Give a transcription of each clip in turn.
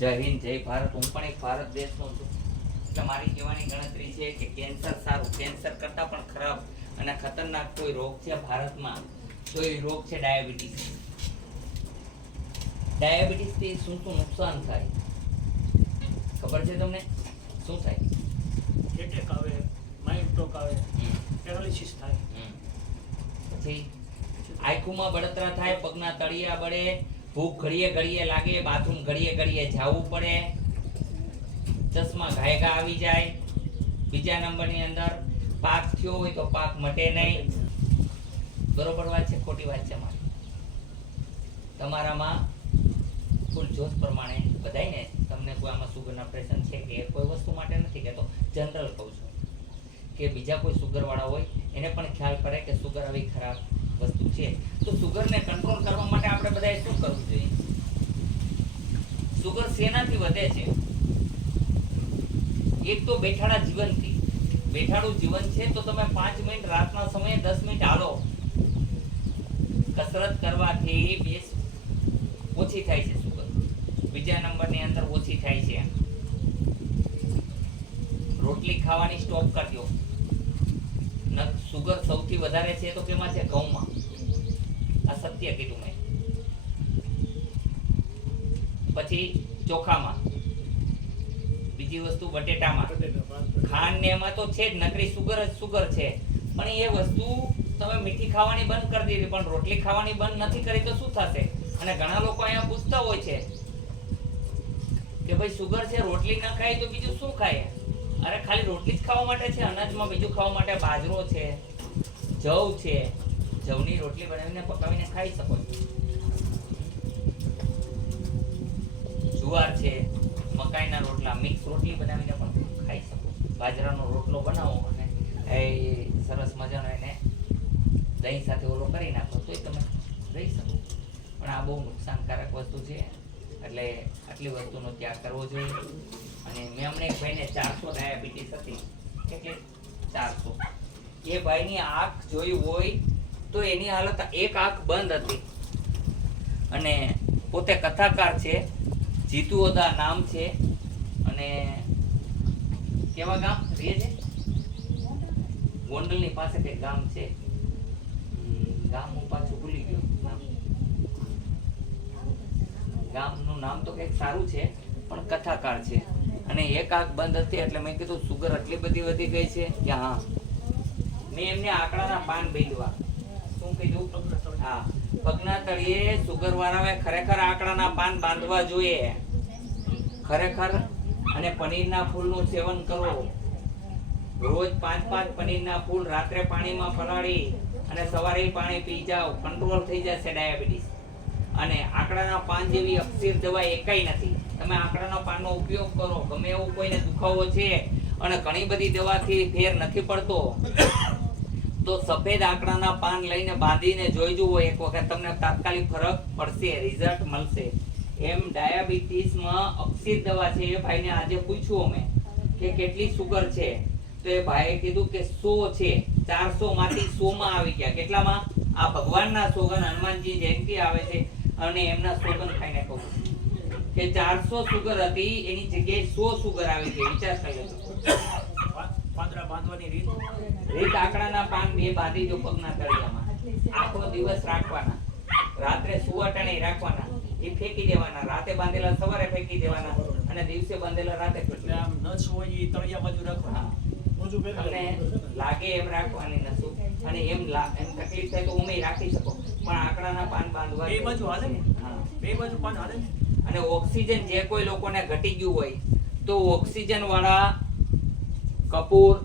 જય હિન્દ જય ભારત. હું પણ એક ભારત દેશનો છું. એટલે મારી કહેવાની ગણતરી છે કે કેન્સર સારું કેન્સર કરતાં પણ ખરાબ અને ખતરનાક કોઈ રોગ છે ભારતમાં તો એ રોગ છે ડાયાબિટીસ. ડાયાબિટીસથી શું શું નુકસાન થાય? ખબર છે તમને? શું થાય? એટેક આવે માઇન્ડ બ્લોક આવે પેરાલિસિસ થાય. પછી આંખોમાં બળતરા થાય પગના તળિયા બળે ભૂખ ઘડીએ ઘડીએ લાગે, બાથરૂમ ઘડીએ ઘડીએ જવું પડે, ચશ્મા ઘાયગા આવી જાય. બીજા નંબરની અંદર પાક થયો હોય તો પાક મટે નહીં. બરોબર વાત છે? ખોટી વાત છે મારી. તમારામાં ફૂલ જોશ પ્રમાણે બધાયને તમને કોઈ આમાં સુગરના પ્રેશન છે કે કોઈ વસ્તુ માટે નથી કહેતો જનરલ કહું છું. કે બીજા કોઈ સુગરવાળા હોય, એને પણ ખ્યાલ કરે કે સુગર આવી ખરાબ વસ્તુ છે. તો સુગરને કંટ્રોલ કરવા માટે આપણે બધાએ શું કરવું જોઈએ? સુગર શેનાથી વધે છે? એક તો બેઠાડા જીવનથી. બેઠાડું જીવન છે તો તમે પાંચ મિનિટ રાતના સમયે દસ મિનિટ હાલો. કસરત કરવાથી બેસ ઓછી થાય છે સુગર બીજા નંબરની અંદર ઓછી થાય છે રોટલી ખાવાની સ્ટોપ કરજો ન સુગર સૌથી વધારે છે તો કેમાં છે? ઘઉંમાં. આ કીધું મેં. પછી ચોખામાં. બીજી વસ્તુ બટેટામાં. ખાંડ ને એમાં તો છે જ, નકરી સુગર જ સુગર છે. પણ એ વસ્તુ તમે મીઠી ખાવાની બંધ કરી દીધી, પણ રોટલી ખાવાની બંધ નથી કરી તો શું થશે? અને ઘણા લોકો અહીંયા પૂછતા હોય છે કે ભાઈ સુગર છે, રોટલી ના ખાય તો બીજું શું ખાય? અરે, ખાલી રોટલી જ ખાવા માટે છે, અનાજમાં બીજું ખાવા માટે બાજરો છે, જવ છે. જવની રોટલી બનાવીને પકાવીને ખાઈ શકો છો. જુવાર છે, મકાઈના રોટલા, મિક્સ રોટલી બનાવીને પણ ખાઈ શકો બાજરાનો રોટલો બનાવો અને એ સરસ મજાનો એને દહીં સાથે ઓલો કરી નાખો, તોય તમે રહી શકો. પણ આ બહુ નુકસાનકારક વસ્તુ છે, એટલે આટલી વસ્તુનો ત્યાગ કરવો જોઈએ. અને મેં હમણાં એક ભાઈને ચારસો ડાયાબિટીસ હતી. કેટલી ચારસો. એ ભાઈની આંખ જોઈ હોય તો એની હાલત એક આંખ બંધ હતી. અને પોતે કથાકાર છે, જીતુ ઓદા નામ છે, અને કેવા ગામ? રે છે? ગોંડલની પાસે કંઈક ગામ છે. ગામ હું પાછું ભૂલી ગયો. નામ. ગામનું નામ તો કંઈક સારું છે, પણ કથાકાર છે. અને એક આંખ બંધ હતી એટલે મેં કીધું, સુગર આટલી બધી વધી ગઈ છે? કે હા. મેં એમને આંકડાના પાન શું રાત્રે પાણીમાં પલાળી અને સવારે પાણી પી જાઓ. કંટ્રોલ થઈ જશે ડાયાબિટીસ અને આંકડાના પાન જેવી અક્ષીર દવા એકાઈ નથી. તમે આંકડાના પાનનો ઉપયોગ કરો. ગમે એવું કોઈને દુખાવો છે અને ઘણી બધી દવાથી ફેર નથી પડતો. તો સફેદ આંકડાના પાન લઈને બાંધીને જોઈજો એક વખત તમને તાત્કાલિક ફરક પડશે રિઝલ્ટ મળશે. એમ ડાયાબિટીસમાં અક્ષિત દવા છે એ ભાઈને આજે પૂછ્યું અમે કે કેટલી સુગર છે. તો એ ભાઈએ કીધું કે સો છે. ચારસો માંથી સો માં આવી ગયા. કેટલામાં? આ ભગવાનના સોગન હનુમાનજી જયંતિ આવે છે અને એમના સોગન ખાઈને કહું કે ચારસો સુગર હતી, એની જગ્યાએ સો સુગર આવી ગઈ. વિચાર કરી લેજો. પાંદડા બાંધવાની રીત? રીત આંકડાના પાન બે બાંધી દો પગના તળિયામાં. આખો દિવસ રાખવાના. રાત્રે સુવાટાણે રાખવાના. એ ફેંકી દેવાના. રાતે બાંધેલા સવારે ફેંકી દેવાના. અને દિવસે બાંધેલા રાતે ફેંકી આમ ન એ તળિયા બાજુ રાખવાના. અને લાગે એમ રાખવાની નસું. અને એમ એમ તકલીફ થાય તો ઉમે રાખી શકો. પણ આકડાના પાન બાંધવા બે બાજુ હાલે બે બાજુ પાન હાલે અને ઓક્સિજન જે કોઈ લોકોને ઘટી ગયું હોય તો ઓક્સિજન વાળા કપૂર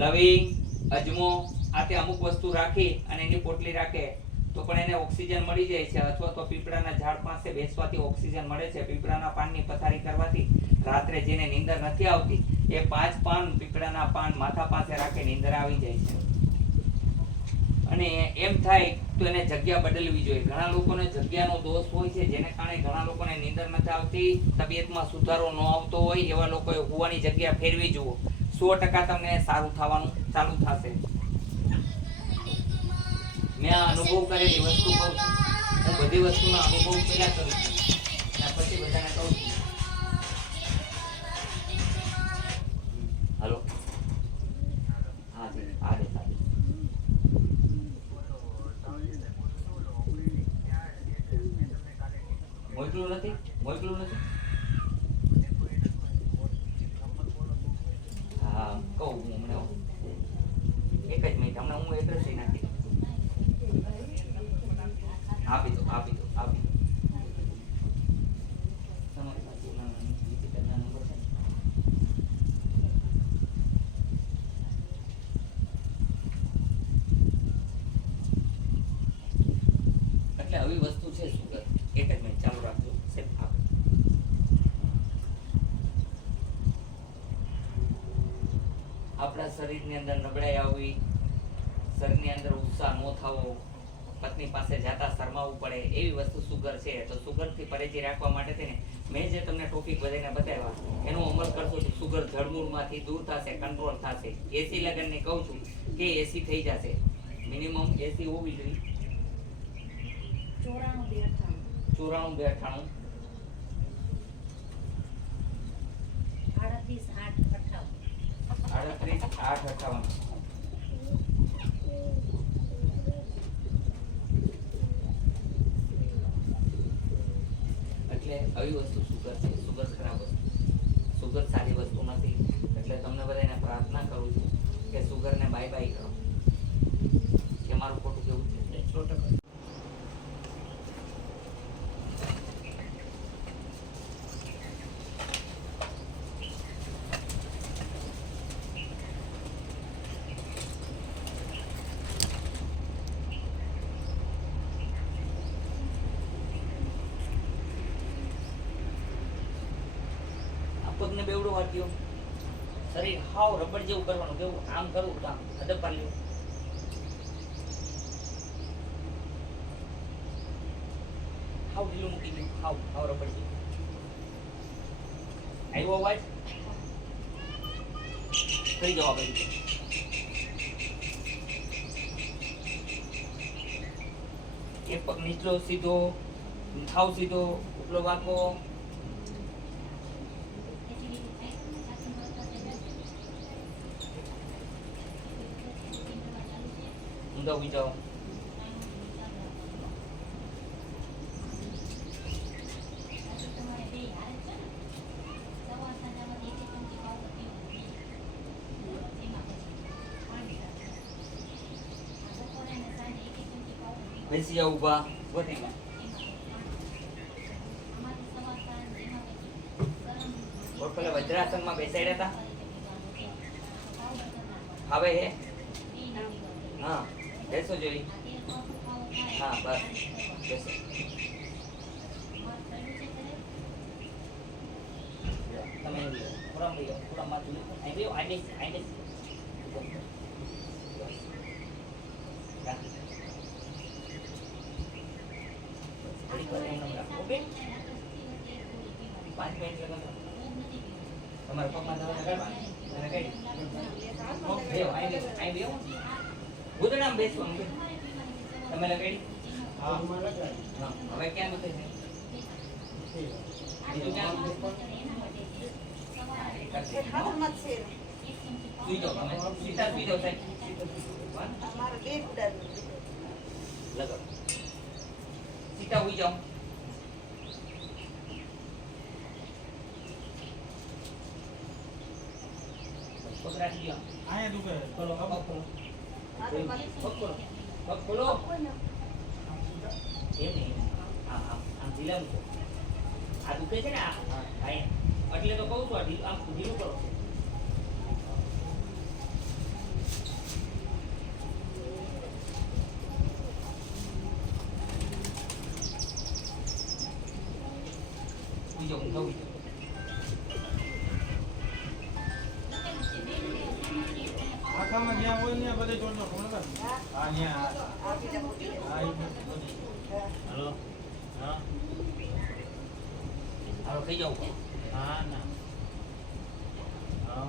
લવિંગ અજમો આ તે અમુક વસ્તુ રાખી અને એની પોટલી રાખે, તો પણ એને ઓક્સિજન મળી જાય છે અથવા તો પીપળાના ઝાડ પાસે બેસવાથી ઓક્સિજન મળે છે. પીપળાના પાનની પથારી કરવાથી રાત્રે જેને નીંદર નથી આવતી, એ પાંચ પાન પીપળાના પાન માથા પાસે રાખે, નીંદર આવી જાય છે. અને એમ થાય તો એને જગ્યા બદલવી જોઈએ. ઘણા લોકોને જગ્યાનો દોષ હોય છે, જેને કારણે ઘણા લોકોને નીંદર નથી આવતી, તબિયતમાં સુધારો ન આવતો હોય, એવા લોકોએ હોવાની જગ્યા ફેરવી જુઓ. સો ટકા તમને સારું થવાનું, ચાલુ થશે. મેં અનુભવ કરેલી વસ્તુ કહું બધી વસ્તુનો અનુભવ કર્યા કરું છું. આપણા શરીરની અંદર નબળાઈ આવવી શરીરની અંદર ઉત્સાહ ન થવો પત્ની પાસે જાતા શરમાવવું પડે એવી વસ્તુ સુગર છે. તો સુગરથી પરેજી રાખવા માટે થઈને મેં જે તમને ટોપિક બધાને બતાવ્યા એનો અમલ કરશો તો સુગર જળમૂળમાંથી દૂર થશે કંટ્રોલ થશે. એસી લગનને કહું છું કે એસી થઈ જશે. મિનિમમ એસી હોવી જોઈએ. ચોરાણું બે અઠાણું. ચોરાણું બે અઠ્ઠાણું આડત્રીસ આઠ એટલે આવી વસ્તુ સુગર છે. સુગર ખરાબ વસ્તુ. સુગર સારી વસ્તુ નથી એટલે તમને બધાને પ્રાર્થના કરું છું કે સુગરને બાય બાય કરો કે મારું ખોટું કેવું છે સો ટકા આ પગને બેવડો વાટ્યું શરીર હાવ રબડ જેવું કરવાનું, કેવું? આમ કરવું તો આમ. અદબ પાડ્યું હાવ ઢીલું મૂકી દઉં હાવ હાવ રબડ જેવું. આવ્યો અવાજ? કરી જવાબ આવી. એક પગ નીચલો સીધો થાવ સીધો, ઉપલો વાંકો ઊંધા ઉઈ જાઓ બેસી જાઓ ઊભા ગયા ઓર પેલા વજ્રાસનમાં બેસાડ્યા હતા? હવે હે? હા. બેસો જોઈ હા બસ બેસો તમે થોડા લઈ જાઓ થોડા માથું લો અહીં બેસો આઈ બેસ આઈ બેસ હા. થોડીક વાર એમને રાખો, ઓકે? પાંચ મિનિટ લગાવો. તમારા પગમાં દવા બેસો. ગોદડામાં બેસવાનું છે. તમે લગાડી હા. હવે ક્યાં દુખે છે? બીજું ક્યાં છે? સુઈ જાઓ તમે સીધા સુઈ જાઓ સાહેબ. લગાડો સીધા સુઈ જાઓ. પકડાઈ ગયો આયા દુખે ખોલો પગ ખોલો એમ નહીં આમ ઢીલા મૂકો આ દુખે છે ને આ એટલે તો કહું છું, આ ઢીલું, આમ ઢીલું કરો. હલો હા હાલો થઈ જાઓ હા ના હા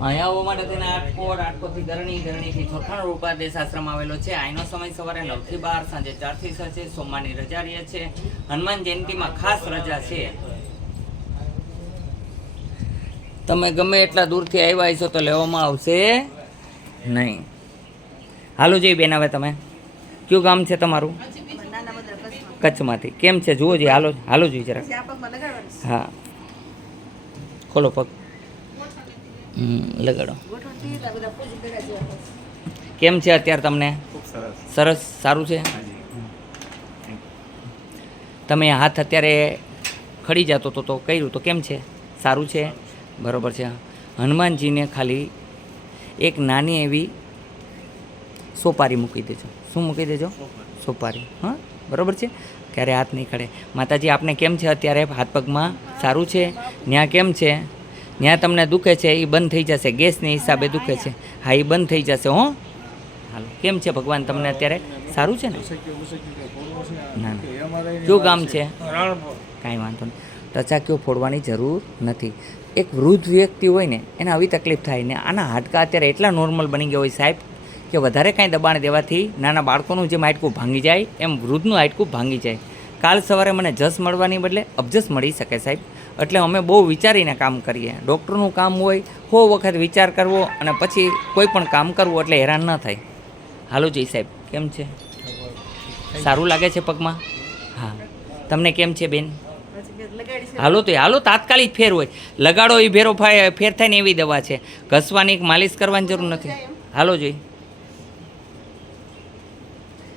અહીંયા આવવા માટે તેને આટકોટ આટકોટથી ગરણી ગરણીથી થોરખાણ રૂપાદેશ આશ્રમ આવેલો છે. આઈનો સમય સવારે નવથી બાર સાંજે ચારથી છ છે સોમવારની રજા રહે છે. હનુમાન જયંતિમાં ખાસ રજા છે. તમે ગમે એટલા દૂરથી આવ્યા હશો તો લેવામાં આવશે નહીં. હાલો જઈ બેન હવે તમે. કયું ગામ છે તમારું? કચ્છમાંથી. કેમ છે? જુઓ જી હાલો હાલો જોઈ છે. હા. ખોલો પગ. લગાડો. કેમ છે અત્યારે તમને? સરસ. સરસ? સારું છે? તમે હાથ અત્યારે ખડી જતો તો તો કર્યું તો કેમ છે? સારું છે? બરોબર છે. હનુમાનજીને ખાલી એક નાની એવી સોપારી મૂકી દેજો. શું મૂકી દેજો? સોપારી. હા, બરાબર છે? ક્યારે હાથ નહીં ખડે. માતાજી, આપને કેમ છે? અત્યારે હાથ પગમાં સારું છે? ત્યાં કેમ છે? ત્યાં તમને દુખે છે? એ બંધ થઈ જશે. ગેસની હિસાબે દુખે છે. હા એ બંધ થઈ જશે, હો. હાલો, કેમ છે ભગવાન? તમને અત્યારે સારું છે ને? ના ના. કયું ગામ છે? કાંઈ વાંધો નહીં. ટચાકીઓ ફોડવાની જરૂર નથી. એક વૃદ્ધ વ્યક્તિ હોય ને, એને આવી તકલીફ થાય ને આના હાડકાં અત્યારે એટલા નોર્મલ બની ગયા હોય સાહેબ કે વધારે કાંઈ દબાણ દેવાથી નાના બાળકોનું જેમ હાડકું ભાંગી જાય, એમ વૃદ્ધનું હાડકું ભાંગી જાય. કાલ સવારે મને જસ મળવાની બદલે અબજસ મળી શકે સાહેબ. એટલે અમે બહુ વિચારીને કામ કરીએ. ડૉક્ટરનું કામ હોય, હો વખત વિચાર કરવો અને પછી કોઈ પણ કામ કરવું એટલે હેરાન ન થાય. હાલો જય સાહેબ. કેમ છે? સારું લાગે છે પગમાં? હા. તમને કેમ છે બેન. હાલો તો હાલો તાત્કાલિક ફેર હોય. લગાડો એ ભેરો ફેર થાય ને એવી દવા છે. ઘસવાની એક માલિશ કરવાની જરૂર નથી. હાલો જોઈ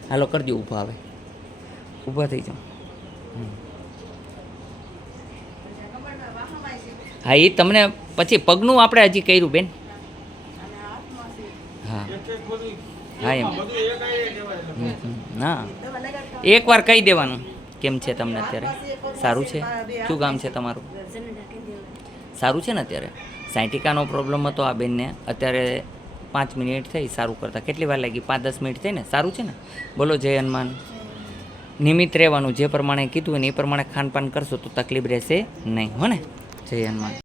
હાલો કરજો ઊભા આવે. ઊભા થઈ જાઓ. હા એ તમને પછી પગનું આપણે હજી કર્યું બેન. હા. હા એમ. ના એકવાર કહી દેવાનું. કેમ છે તમને અત્યારે? સારું છે? શું કામ છે તમારું. સારું છે ને અત્યારે? સાયન્ટિકાનો પ્રોબ્લેમ હતો આ બેનને. અત્યારે પાંચ મિનિટ થઈ સારું કરતા. કેટલી વાર લાગી? પાંચ દસ મિનિટ થઈ ને? સારું છે ને? બોલો જય હનુમાન. નિયમિત રહેવાનું. જે પ્રમાણે કીધું ને એ પ્રમાણે ખાનપાન કરશો તો તકલીફ રહેશે નહીં. હો ને? જય હનુમાન.